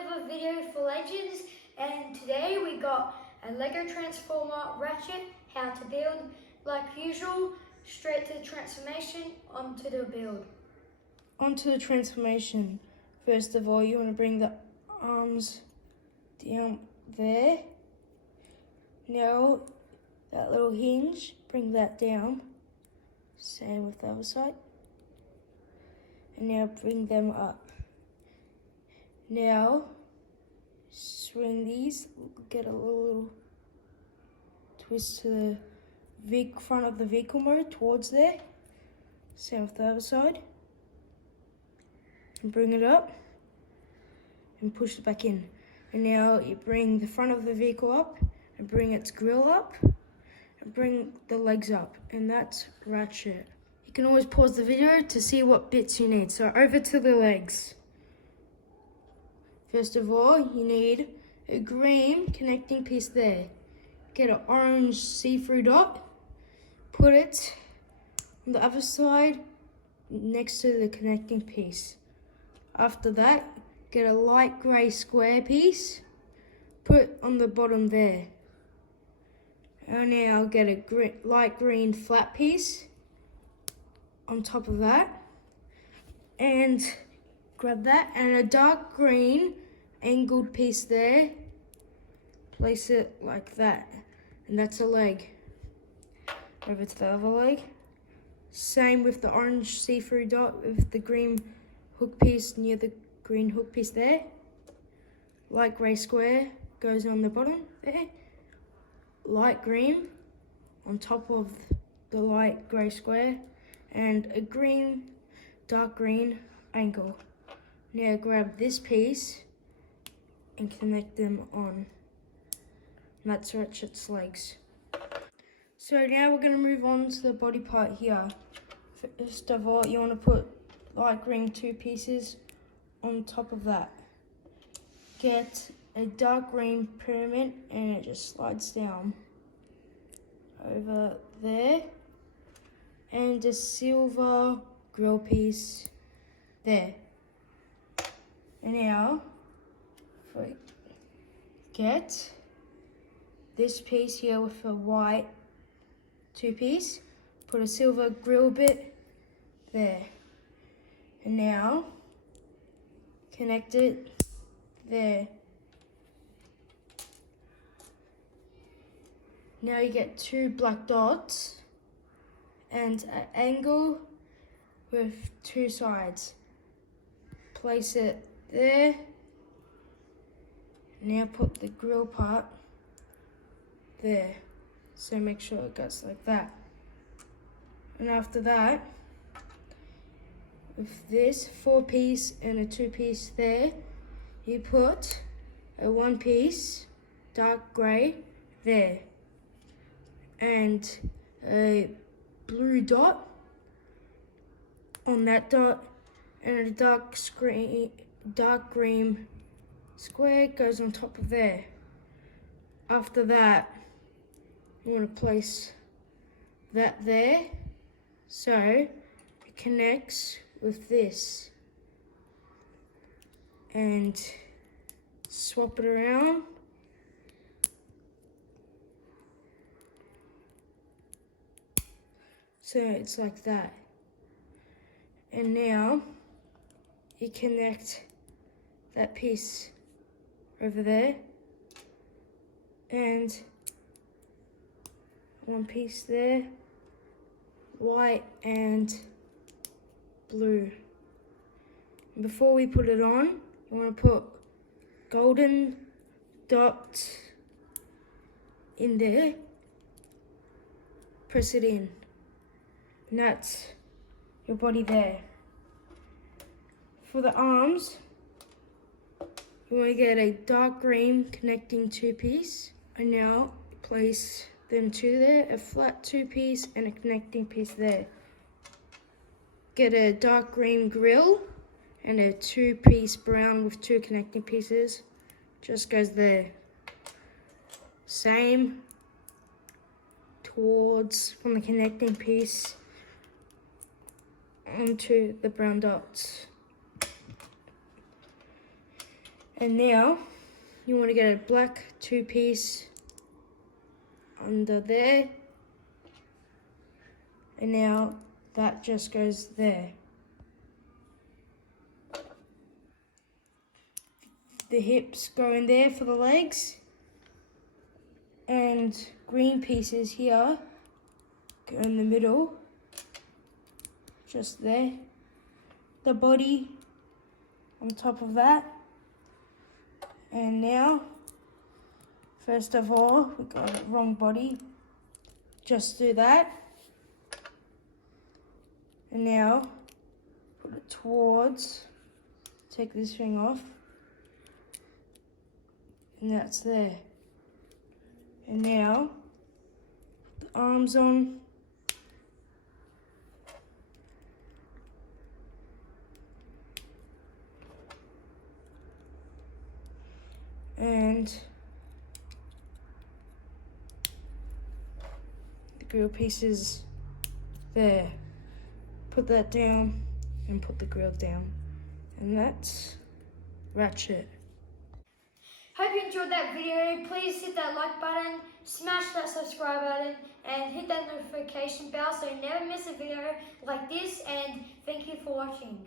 another video for Legends, and today we got a Lego Transformer ratchet, how to build. Like usual, straight to the transformation, onto the build. Onto the transformation. First of all, you want to bring the arms down there. Now, that little hinge, bring that down. Same with the other side. And now bring them up. Now, swing these, get a little twist to the front of the vehicle motor towards there. Same with the other side. And bring it up and push it back in. And now you bring the front of the vehicle up and bring its grille up and bring the legs up, and that's ratchet. You can always pause the video to see what bits you need. So over to the legs. First of all, you need a green connecting piece there. Get an orange see-through dot, put it on the other side next to the connecting piece. After that, get a light grey square piece, put it on the bottom there. And now get a light green flat piece on top of that, and grab that, and a dark green angled piece there. Place it like that, and that's a leg. Over to the other leg. Same with the orange see-through dot with the green hook piece near the green hook piece there. Light grey square goes on the bottom there. Light green on top of the light grey square, and a green, dark green angle. Now grab this piece and connect them on. And that's ratchet's legs. So now we're going to move on to the body part here. First of all, you want to put light green 2 pieces on top of that. Get a dark green pyramid and it just slides down over there. And a silver grill piece there. And now, get this piece here with a white 2 piece, put a silver grill bit there. And now, connect it there. Now you get 2 black dots and an angle with 2 sides. Place it there. Now put the grill part there. So make sure it goes like that. And after that, with this 4 piece and a 2 piece there, you put a 1 piece dark grey there. And a blue dot on that dot, and a dark green square goes on top of there. After that, you want to place that there so it connects with this, and swap it around. So it's like that. And now you connect that piece over there, and 1 piece there, white and blue. And before we put it on, you want to put golden dots in there, press it in. And that's your body there. For the arms, you want to get a dark green connecting 2 piece, and now place them 2 there, a flat 2 piece and a connecting piece there. Get a dark green grill and a 2 piece brown with 2 connecting pieces, just goes there. Same towards from the connecting piece onto the brown dots. And now you want to get a black 2-piece under there. And now that just goes there. The hips go in there for the legs. And green pieces here go in the middle. Just there. The body on top of that. And now, first of all, we got the wrong body. Just do that. And now, put it towards, take this thing off. And that's there. And now, put the arms on. And the grill pieces there. Put that down and put the grill down. And that's ratchet. Hope you enjoyed that video. Please hit that like button, smash that subscribe button, and hit that notification bell so you never miss a video like this. And thank you for watching.